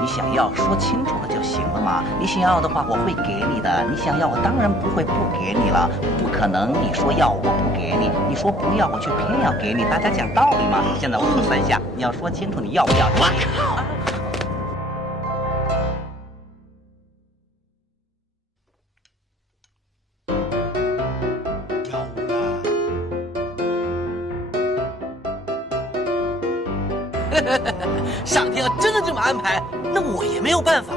你想要说清楚了就行了嘛。你想要的话，我会给你的。你想要，我当然不会不给你了。不可能，你说要我不给你，你说不要我却偏要给你。大家讲道理嘛。现在我数3下，你要说清楚你要不要。我靠！上天要真的这么安排，那我也没有办法。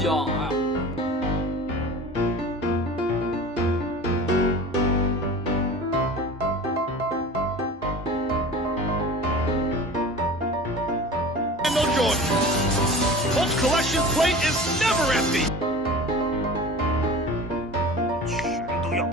香啊！Randall Jordan. Colts collection plate is never empty. 全都要。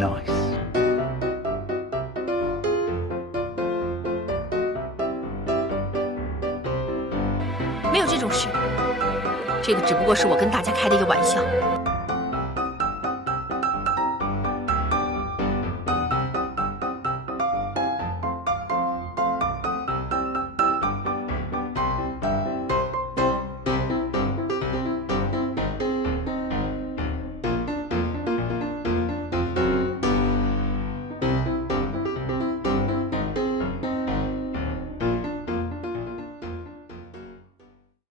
Nice。没有这种事，这个只不过是我跟大家开的一个玩笑。